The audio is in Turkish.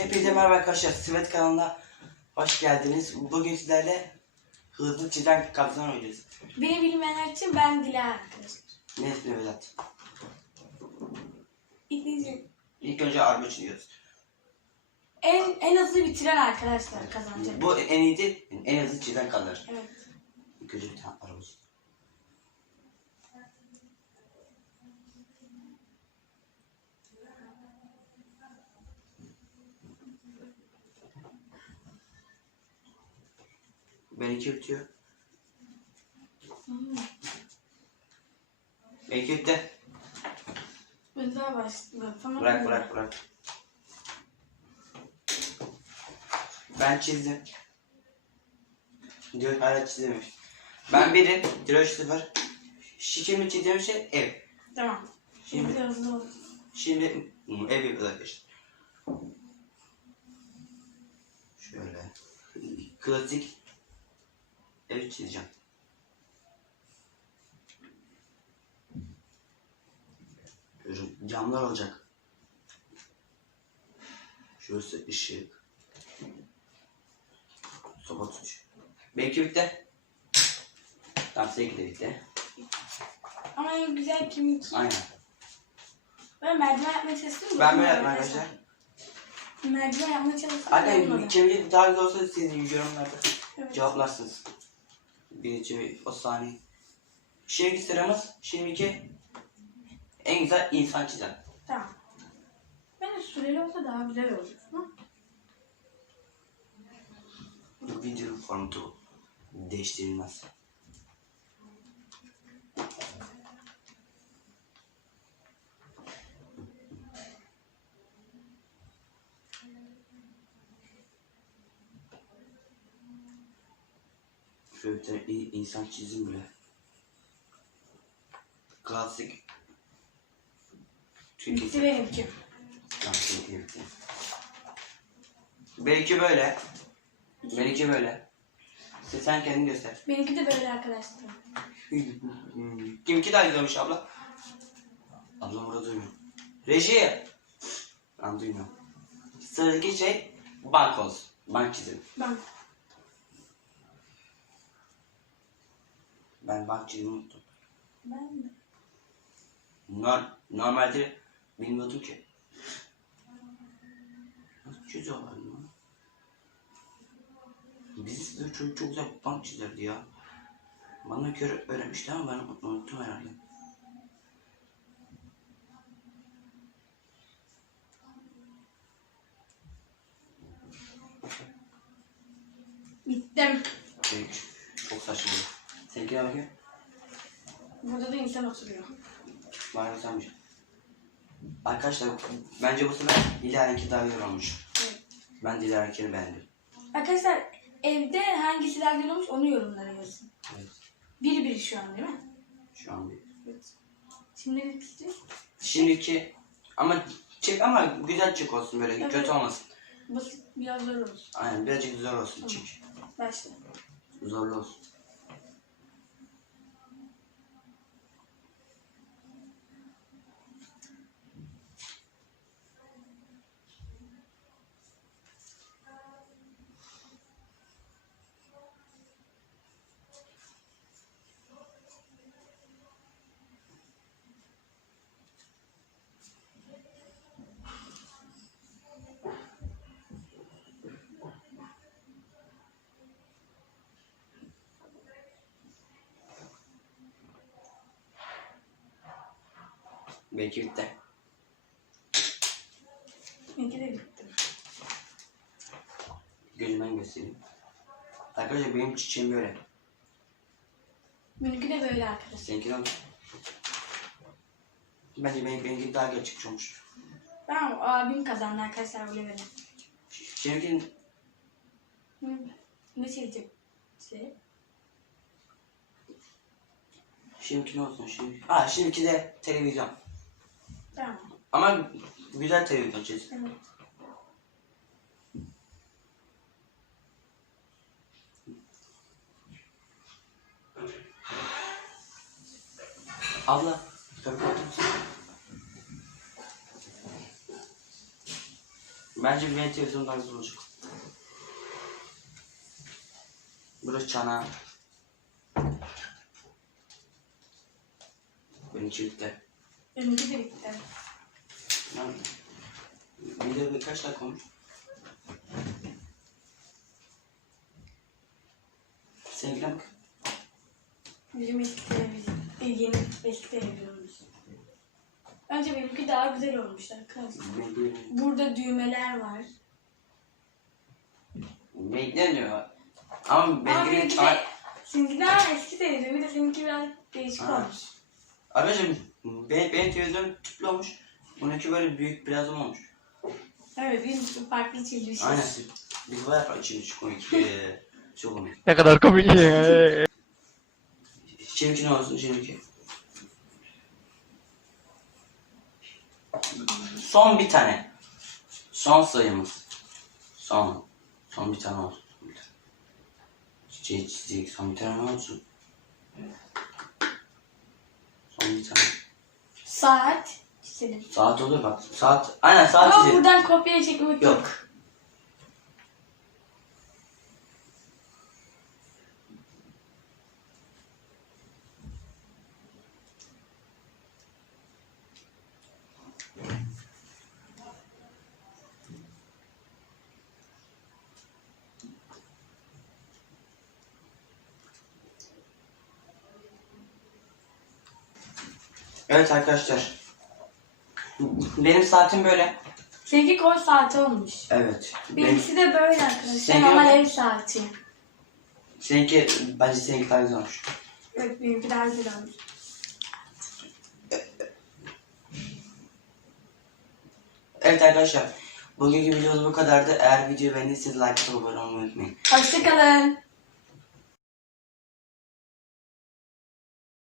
Hepinize merhaba arkadaşlar. Sivet kanalına hoş geldiniz. Bugün sizlerle hızlı çizen kaptan oynayacağız. Beni bilmeyenler için ben Dilara arkadaşlar. Ne ismi Vedat? İkinci, İlk önce araba çiziyoruz. en, en hızlı bitiren arkadaşlar kazanacak. Bu en iyi değil, en hızlı çizen kalır. Evet. İlk önce bir tane araba Benimki bitiyor. Benimki bitti. Ben daha başlayayım. Tamam. Bırak bırak bırak. Ben çizdim. Diyor hala çizememiş. Ben biri, Diloş sıfır. Şikemi çizdiğim şey ev. Tamam. Şimdi- Şimdi hızlı ol. Şimdi ev yapıyoruz arkadaşlar. Şöyle. Klasik ev çizeceğim. Böyle camlar olacak. Şurası ışık. Soba tutuş. Belki bitti. Tamam seninki de bitti. Ama en güzel kiminki? Aynen. Ben merdiven yapmaya çalıştım. Ben böyle yapmam arkadaşlar. Merdiven yapmaya çalıştım. olmadı. kemiği daha güzel olsa siz yorumlarda Evet. cevaplarsınız. Birinci o saniye. Şimdiki sıramız şimdiki en güzel insan çizen. Tamam. Ben de süreli olsa daha güzel olur. Hı? Video formatı değiştirilmez. Şöyle bir insan çizim bile. Klasik. Türk Bitti benimki. Peki, peki. Belki böyle. Belki böyle. Sen, sen kendin göster. Benimki de böyle arkadaşlar. Kimki daha güzelmiş abla? Abla burada duymuyor. Reji. Ben duymuyorum. Sıradaki şey bank olsun. Bank çizelim. Ben. Ben çizimi unuttum. Ben de. Nor normalde bilmiyordum ki. Nasıl çiziyorlar bunu? Bizim de çocuk çok güzel bank çizerdi ya. Bana göre öğrenmişti ama ben unuttum herhalde. Bittim. Peki. Çok saçma. Seninkine bakayım. Burada da insan oturuyor. Bana güzelmiş. Arkadaşlar bence bu sefer Dilara'nınki daha güzel olmuş. Evet. Ben Dilara'nınkini beğendim. Arkadaşlar evde hangisi daha güzel olmuş onu yorumlara yazın. Evet. Bir bir şu an değil mi? Şu an bir. Evet. Şimdi ne bitti? Şimdiki ama çek ama güzel çek olsun böyle Evet. kötü olmasın. Basit biraz zor olsun. Aynen birazcık güzel olsun çek. Başla. Zorlu olsun. Belki bitti. Benimki de bitti. Gözümden göstereyim. Arkadaşlar benim çiçeğim böyle. Benimki de böyle arkadaşlar. Seninki nasıl? Bence benim, benimki daha gerçekçi olmuş. Tamam abim kazandı arkadaşlar öyle verin. Seninkinin. Ne çizecek? Şey. Şimdiki ne olsun şimdi? Aa şimdiki de televizyon. Tamam. Ama güzel televizyon çiz. Evet. Abla, mısın? Bence benim televizyon daha güzel olacak. Burası çanağı. Benimki bitti. Benimki de bitti. Nerede? Video birkaç dakika olmuş. Seninki bak. Bizim eski televizyon. E, yeni eski televizyonumuz. Bence benimki daha güzel olmuş arkadaşlar. Burada düğmeler var. Bekle diyor. Ama Ama benimki benimki de seninki daha eski televizyon. Bir de seninki biraz değişik Ha. olmuş. Arkadaşlar benim, benim televizyon tüplü olmuş. Bununki böyle büyük biraz olmuş. Evet biz farklı çizmişiz. Aynen. Biz bayağı farklı çizmiş komik. Eee, Çok komik. Ne kadar komik ya. Şimdiki ne olsun şimdiki? Son bir tane. Son sayımız. Son. Son bir tane olsun. Son bir tane. Çiçeği çizdik. Son bir tane ne olsun? Son bir tane. Saat çizelim. Saat olur bak. Saat. Aynen saat Ama çizelim. buradan kopya çekmek yok. Yok. Evet arkadaşlar. Benim saatim böyle. Seninki kol saati olmuş. Evet. Benim, Benimkisi de böyle arkadaşlar. Seninki ev saati. seninki bence seninki daha güzel olmuş. Evet benimki daha güzel olmuş. Evet arkadaşlar. Bugünkü videomuz bu kadardı. Eğer videoyu beğendiyseniz like atıp abone olmayı unutmayın. Hoşçakalın.